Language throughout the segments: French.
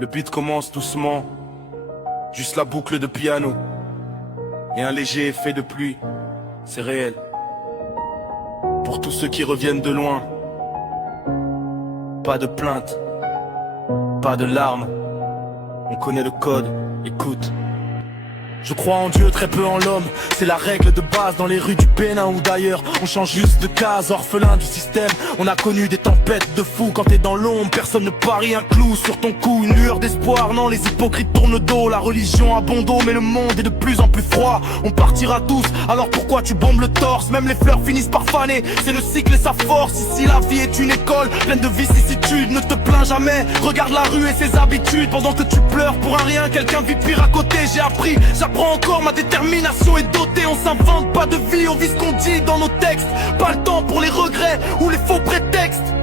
Le beat commence doucement, juste la boucle de piano et un léger effet de pluie, c'est réel. Pour tous ceux qui reviennent de loin, pas de plainte, pas de larmes, on connaît le code, écoute. Je crois en Dieu, très peu en l'homme. C'est la règle de base dans les rues du Bénin ou d'ailleurs. On change juste de case, orphelin du système. On a connu des tempêtes de fou. Quand t'es dans l'ombre, personne ne parie un clou sur ton cou. Une lueur d'espoir, non, les hypocrites tournent le dos. La religion a bon dos, mais le monde est de plus en plus froid. On partira tous, alors pourquoi tu bombes le torse? Même les fleurs finissent par faner, c'est le cycle et sa force. Ici la vie est une école, pleine de vicissitudes. Ne te plains jamais, regarde la rue et ses habitudes. Pendant que tu pleures pour un rien, quelqu'un vit pire à côté. J'ai appris, j'apprends encore, ma détermination est dotée. On s'invente pas de vie, on vit ce qu'on dit dans nos textes. Pas le temps pour les regrets ou les faux prétextes.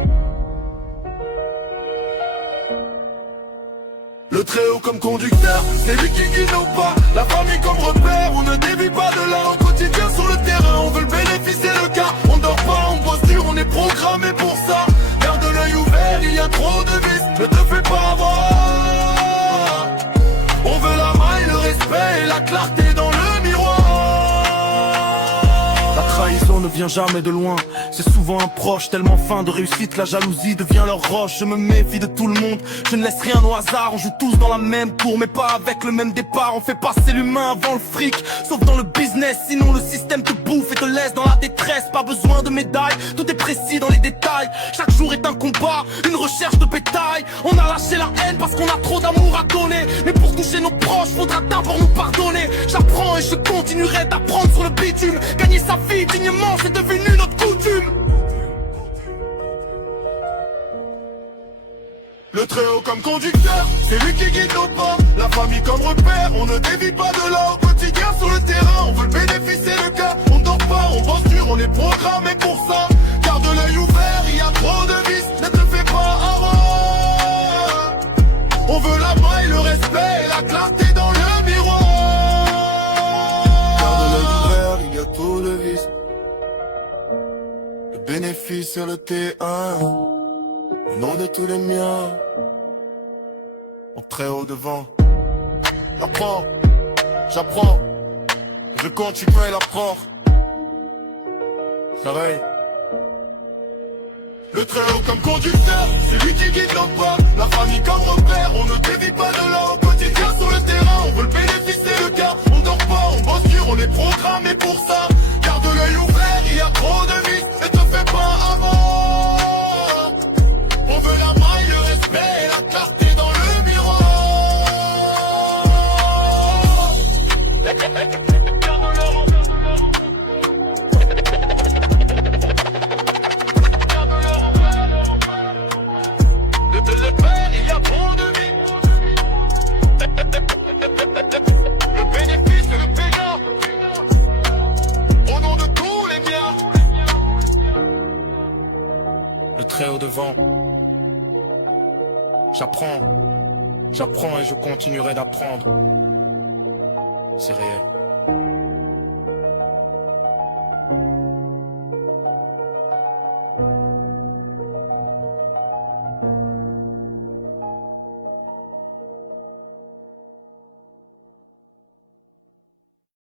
Le très haut comme conducteur, c'est lui qui guide nos pas. La famille comme repère, on ne dévie pas de là. Au quotidien sur le terrain, on veut le bénéfice et le cas. On dort pas, on bosse dur, on est programmé pour ça. Garde l'œil ouvert, il y a trop de vices, ne te fais pas avoir. On veut la maille, le respect et la clarté dans le miroir. La trahison ne vient jamais de loin, c'est souvent un proche. Tellement fin de réussite, la jalousie devient leur roche. Je me méfie de tout le monde, je ne laisse rien au hasard. On joue tous dans la même cour, mais pas avec le même départ. On fait passer l'humain avant le fric, sauf dans le business. Sinon le système te bouffe et te laisse dans la détresse. Pas besoin de médailles, tout est précis dans les détails. Chaque jour est un combat, une recherche de bétail. On a lâché la haine parce qu'on a trop d'amour à donner. Mais pour toucher nos proches, faudra d'abord nous pardonner. J'apprends et je continuerai d'apprendre sur le bitume. Gagner sa vie dignement, c'est devenu notre coutume. Le très haut comme conducteur, c'est lui qui guide nos pas. La famille comme repère, on ne dévie pas de là. Au quotidien sur le terrain, on veut le bénéfice et le cas. On dort pas, on bosse dur, on est programmé pour ça. Garde l'œil ouvert, il y a trop de vices, ne te fais pas avoir. On veut la maille, le respect et la clarté dans le miroir. Garde l'œil ouvert, il y a trop de vices. Le bénéfice sur le T1, au nom de tous les miens. En très haut devant. J'apprends, je continue à l'apprendre. Pareil. Le très haut comme conducteur, c'est lui qui guide nos pas. La famille comme repère, on ne dévie pas de là. Au quotidien sur le terrain, on veut le bénéfice et le cas. On dort pas, on bosse dur, on est programmé pour ça. Garde l'œil ouvert, il y a trop de vices, ne te fais pas avoir. On veut la maille, le respect et la clarté dans le miroir. Le père, il y a trop de vie. Le bénéfice et le payant, au nom de tous les biens. Le très haut devant. J'apprends et je continuerai d'apprendre. C'est réel.